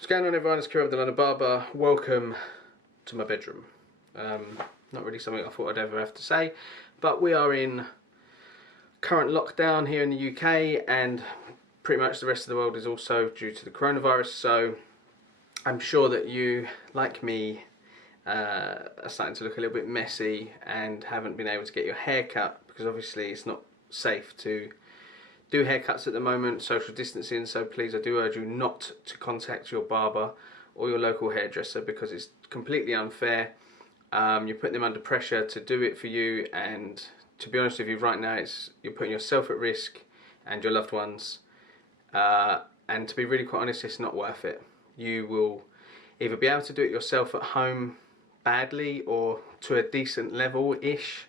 What's going on, everyone? It's Kieran of the London Barber. Welcome to my bedroom. Not really something I thought I'd ever have to say, but we are in current lockdown here in the UK, and pretty much the rest of the world is also due to the coronavirus. So I'm sure that you, like me, are starting to look a little bit messy and haven't been able to get your hair cut, because obviously it's not safe to do haircuts at the moment, social distancing. So please, I do urge you not to contact your barber or your local hairdresser, because it's completely unfair. You're putting them under pressure to do it for you, and to be honest with you, right now you're putting yourself at risk and your loved ones, and to be really quite honest, it's not worth it. You will either be able to do it yourself at home badly or to a decent level-ish,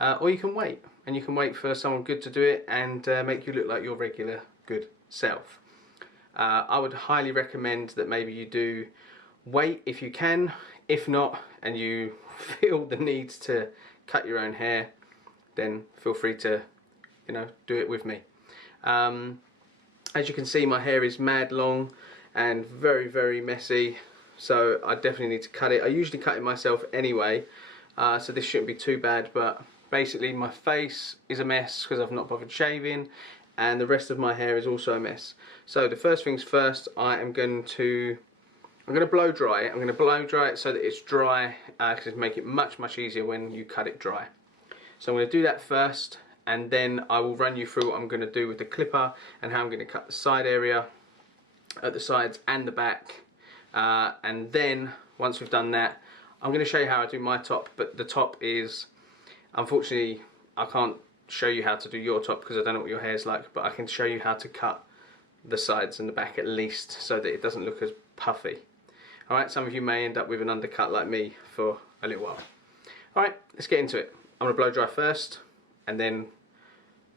or you can wait, and you can wait for someone good to do it and make you look like your regular good self. I would highly recommend that maybe you do wait if you can. If not, and you feel the need to cut your own hair, then feel free to, do it with me. As you can see, my hair is mad long and very, very messy, so I definitely need to cut it. I usually cut it myself anyway, so this shouldn't be too bad, but basically my face is a mess because I've not bothered shaving, and the rest of my hair is also a mess. So the first things first, I'm going to blow dry it. I'm going to blow dry it so that it's dry, because it'll make it much, much easier when you cut it dry. So I'm going to do that first, and then I will run you through what I'm going to do with the clipper and how I'm going to cut the side area at the sides and the back. And then once we've done that, I'm going to show you how I do my top. But the top is, unfortunately, I can't show you how to do your top because I don't know what your hair's like, but I can show you how to cut the sides and the back at least, so that it doesn't look as puffy. Alright, some of you may end up with an undercut like me for a little while. Alright, let's get into it. I'm going to blow dry first, and then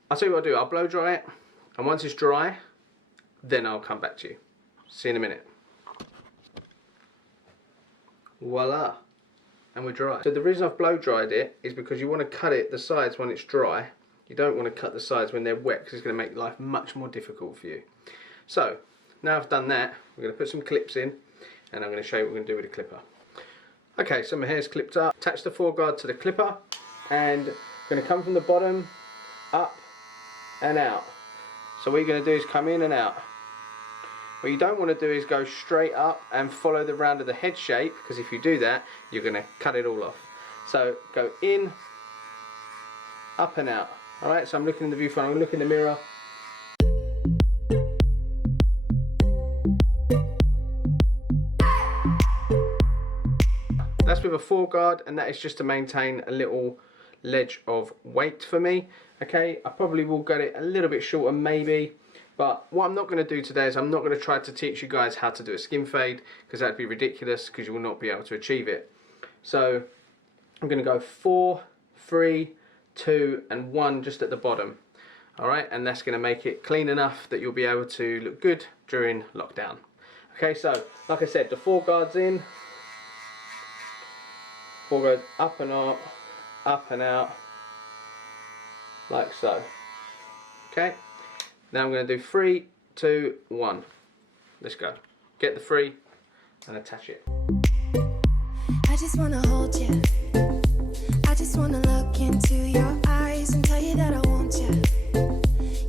I'll tell you what I'll do. I'll blow dry it, and once it's dry, then I'll come back to you. See you in a minute. Voila, and we're dry. So the reason I've blow dried it is because you want to cut it the sides when it's dry. You don't want to cut the sides when they're wet, because it's going to make life much more difficult for you. So now I've done that, we're going to put some clips in, and I'm going to show you what we're going to do with the clipper. Okay, so my hair's clipped up. Attach the foreguard to the clipper, and I'm going to come from the bottom, up and out. So what you're going to do is come in and out. What you don't want to do is go straight up and follow the round of the head shape, because if you do that, you're going to cut it all off. So go in, up and out. Alright, so I'm looking in the viewfinder, I'm going to look in the mirror. That's with a foreguard, and that is just to maintain a little ledge of weight for me. Okay, I probably will get it a little bit shorter maybe, but what I'm not going to do today is I'm not going to try to teach you guys how to do a skin fade, because that'd be ridiculous, because you will not be able to achieve it. So I'm going to go 4, 3, 2 and 1 just at the bottom. Alright, and that's going to make it clean enough that you'll be able to look good during lockdown. Okay, so like I said, the foreguard's in. Foreguard up and out, like so. Okay, now I'm going to do 3, 2, 1. Let's go. Get the 3 and attach it. I just want to hold you. I just want to look into your eyes and tell you that I want you.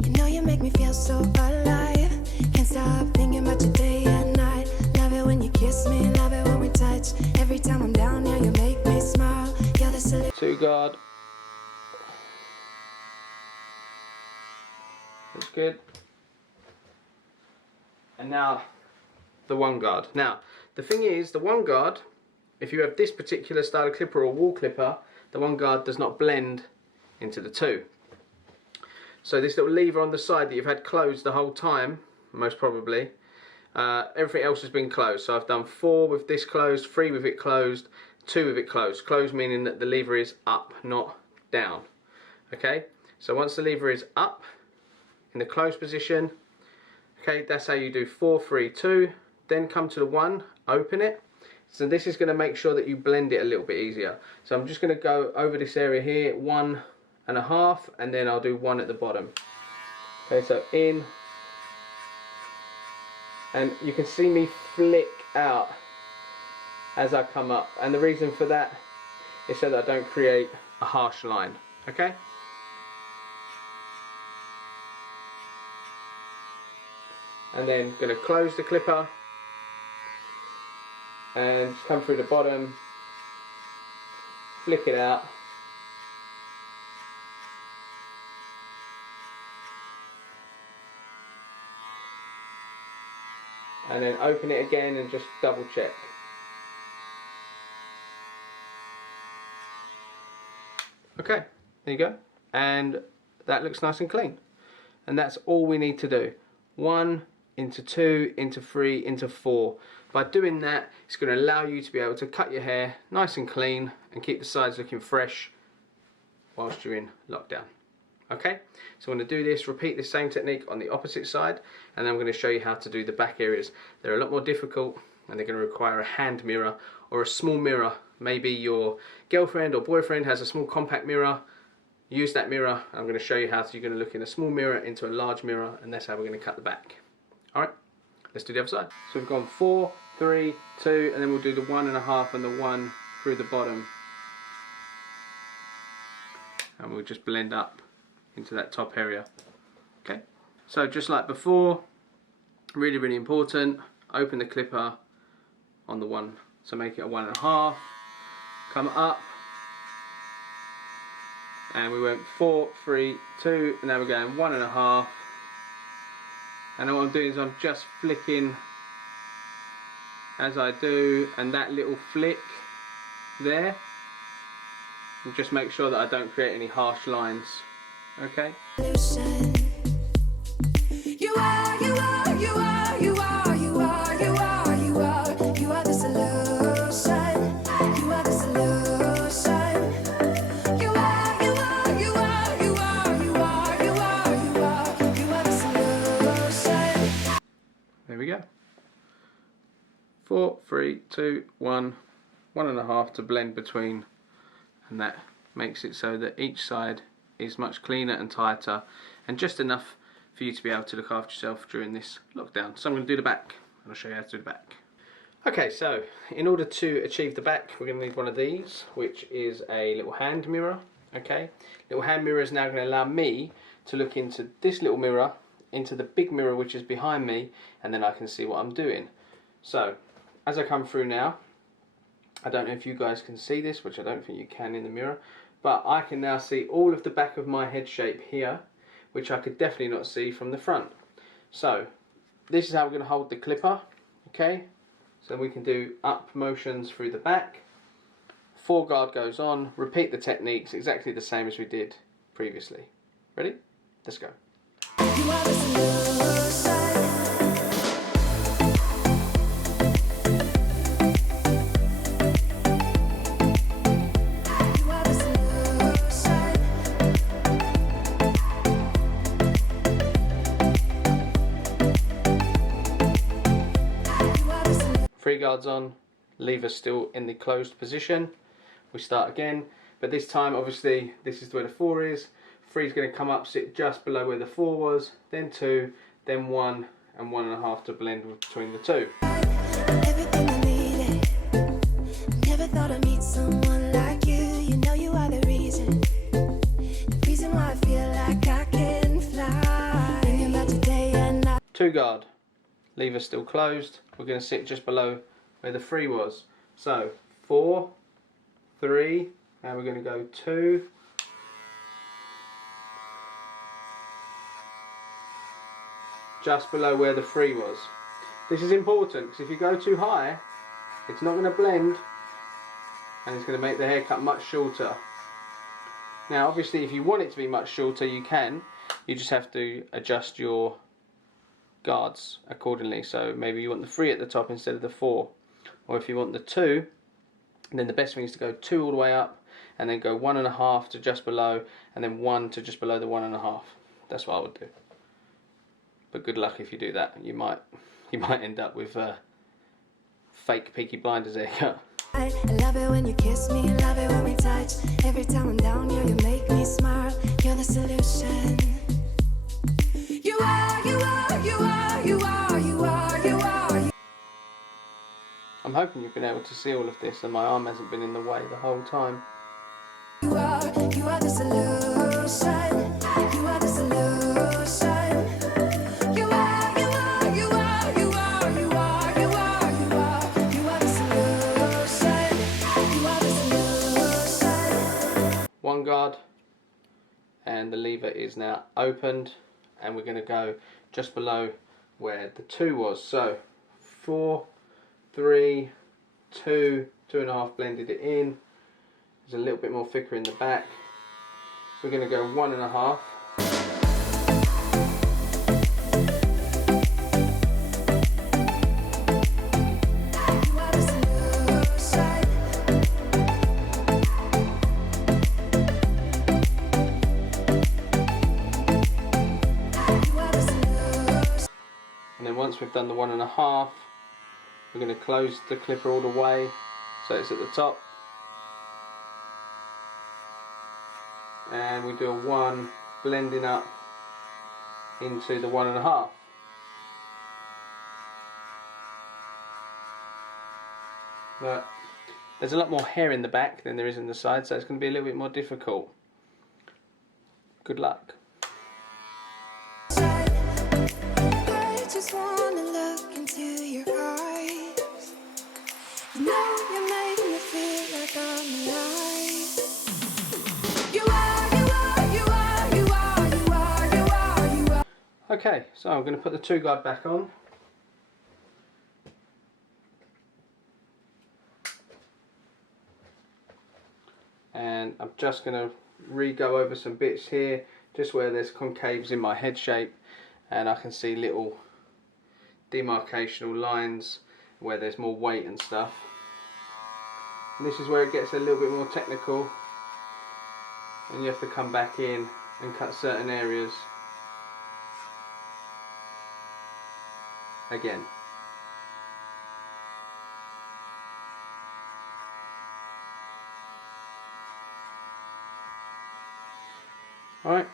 You know you make me feel so alive. Can't stop thinking about you day and night. Love it when you kiss me, love it when we touch. Every time I'm down here, you make me smile. You're the silly. 2 guard. That's good. And now the 1 guard. Now the thing is, the 1 guard, if you have this particular style of clipper or wall clipper, the 1 guard does not blend into the 2. So this little lever on the side that you've had closed the whole time, most probably, everything else has been closed. So I've done 4 with this closed, 3 with it closed, 2 with it closed. Closed meaning that the lever is up, not down. Okay, so once the lever is up in the closed position, okay, that's how you do 4, 3, 2. Then come to the 1, open it. So this is going to make sure that you blend it a little bit easier. So I'm just going to go over this area here, 1.5, and then I'll do 1 at the bottom. Okay, so in and you can see me flick out as I come up, and the reason for that is so that I don't create a harsh line. Okay? And then going to close the clipper and just come through the bottom, flick it out, and then open it again and just double check. Okay, there you go, and that looks nice and clean, and that's all we need to do. 1 into 2 into 3 into 4. By doing that, it's going to allow you to be able to cut your hair nice and clean and keep the sides looking fresh whilst you're in lockdown. Okay, so I'm going to do this, repeat the same technique on the opposite side, and then I'm going to show you how to do the back areas. They're a lot more difficult, and they're going to require a hand mirror or a small mirror. Maybe your girlfriend or boyfriend has a small compact mirror. Use that mirror. I'm going to show you how you're going to look in a small mirror into a large mirror, and that's how we're going to cut the back. Alright, let's do the other side. So we've gone 4, 3, 2, and then we'll do the 1.5 and the 1 through the bottom. And we'll just blend up into that top area. Okay, so just like before, really, really important, open the clipper on the 1, so make it a 1.5, come up, and we went 4, 3, 2, and now we're going 1.5, and then what I'm doing is I'm just flicking as I do, and that little flick there, and just make sure that I don't create any harsh lines. Okay. There we go. 4, 3, 2, 1, 1.5 to blend between, and that makes it so that each side is much cleaner and tighter, and just enough for you to be able to look after yourself during this lockdown. So I'm going to do the back, and I'll show you how to do the back. Okay, so in order to achieve the back, we're going to need one of these, which is a little hand mirror. Okay, little hand mirror is now going to allow me to look into this little mirror, into the big mirror which is behind me, and then I can see what I'm doing. So as I come through now, I don't know if you guys can see this, which I don't think you can in the mirror, but I can now see all of the back of my head shape here, which I could definitely not see from the front. So this is how we're going to hold the clipper. Okay, so we can do up motions through the back. 4 guard goes on, repeat the techniques exactly the same as we did previously. Ready? Let's go. You are the solution. 3 guards on, lever still in the closed position. We start again, but this time obviously this is where the 4 is. 3 is going to come up, sit just below where the 4 was, then 2, then 1 and 1.5 to blend between the 2. Everything I needed. Never thought I'd meet someone like you. You know you are the reason why I feel like I can fly. Thinking about your day and night. 2 guard, lever still closed. We're going to sit just below where the 3 was. So 4, 3, now we're going to go 2, just below where the 3 was. This is important because if you go too high, it's not going to blend and it's going to make the haircut much shorter. Now obviously if you want it to be much shorter you can, you just have to adjust your guards accordingly. So maybe you want the 3 at the top instead of the 4, or if you want the 2, then the best thing is to go 2 all the way up and then go 1.5 to just below and then 1 to just below the 1.5. That's what I would do. But good luck if you do that. You might end up with a fake Peaky Blinders haircut. I love it when you kiss me, love it when we touch. Every time I'm down here, you make me smile. You're the solution. You are, you are, you are, you are, you are, you are. I'm hoping you've been able to see all of this and my arm hasn't been in the way the whole time. You are the solution. You are the solution. You are the solution. You are the solution. One guard, and the lever is now opened, and we're going to go just below where the 2 was. So 4, 3, 2, 2.5, blended it in. There's a little bit more thicker in the back. So we're going to go 1.5. And then once we've done the 1.5, we're going to close the clipper all the way so it's at the top. And we do a 1, blending up into the 1.5. But there's a lot more hair in the back than there is in the side, so it's going to be a little bit more difficult. Good luck. I just wanna look into your eyes. You know you make me feel like I'm alive. Okay, so I'm going to put the 2 guard back on. And I'm just going to re-go over some bits here, just where there's concaves in my head shape, and I can see little demarcational lines where there's more weight and stuff. And this is where it gets a little bit more technical, and you have to come back in and cut certain areas again. Alright,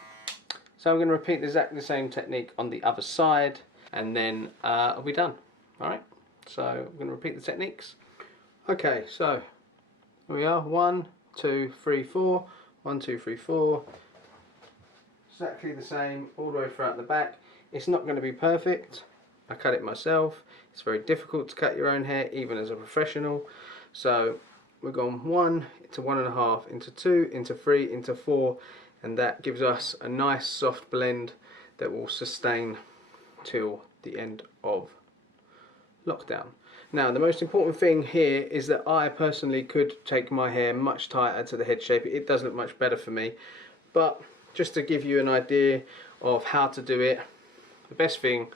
so I'm going to repeat exactly the same technique on the other side, and then I'll be done. Alright, so I'm going to repeat the techniques. Okay, so here we are. 1, 2, 3, 4. 1, 2, 3, 4. Exactly the same all the way throughout the back. It's not going to be perfect. I cut it myself. It's very difficult to cut your own hair, even as a professional. So we've gone 1 into 1.5 into 2 into 3 into 4, and that gives us a nice soft blend that will sustain till the end of lockdown. Now, the most important thing here is that I personally could take my hair much tighter to the head shape. It does look much better for me, but just to give you an idea of how to do it, the best thing: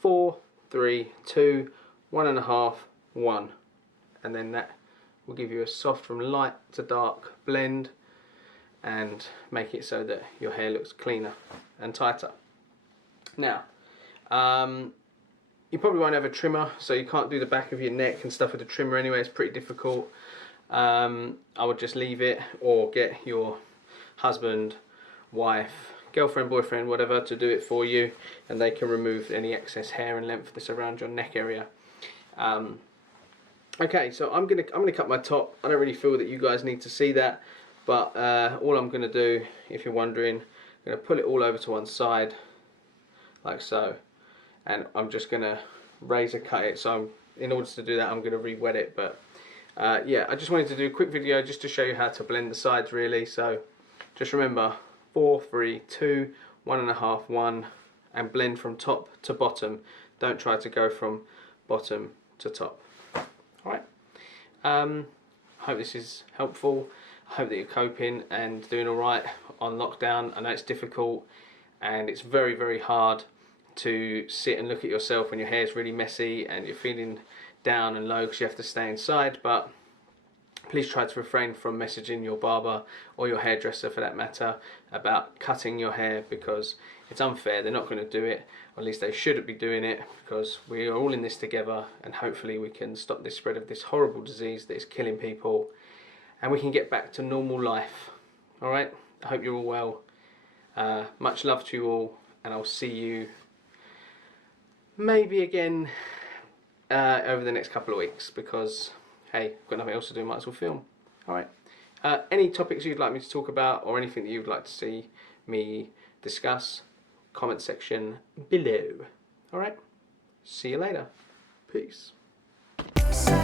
4, 3, 2, 1.5, 1, and then that will give you a soft from light to dark blend and make it so that your hair looks cleaner and tighter. Now, you probably won't have a trimmer, so you can't do the back of your neck and stuff with a trimmer anyway. It's pretty difficult. I would just leave it, or get your husband, wife, girlfriend, boyfriend, whatever, to do it for you, and they can remove any excess hair and length that's around your neck area. Okay, so I'm gonna cut my top. I don't really feel that you guys need to see that, but all I'm gonna do, if you're wondering, I'm gonna pull it all over to one side, like so, and I'm just gonna razor cut it. So in order to do that, I'm gonna re-wet it. But yeah, I just wanted to do a quick video just to show you how to blend the sides, really. So just remember: 4, 3, 2, 1.5, 1, and blend from top to bottom. Don't try to go from bottom to top. Alright, hope this is helpful. I hope that you're coping and doing alright on lockdown. I know it's difficult, and it's very, very hard to sit and look at yourself when your hair is really messy and you're feeling down and low because you have to stay inside. But please try to refrain from messaging your barber, or your hairdresser for that matter, about cutting your hair, because it's unfair. They're not going to do it, or at least they shouldn't be doing it, because we are all in this together, and hopefully we can stop this spread of this horrible disease that is killing people, and we can get back to normal life. Alright, I hope you're all well. Much love to you all, and I'll see you maybe again over the next couple of weeks because, hey, I've got nothing else to do, might as well film. Alright. Any topics you'd like me to talk about or anything that you'd like to see me discuss, comment section below. Alright. See you later. Peace. So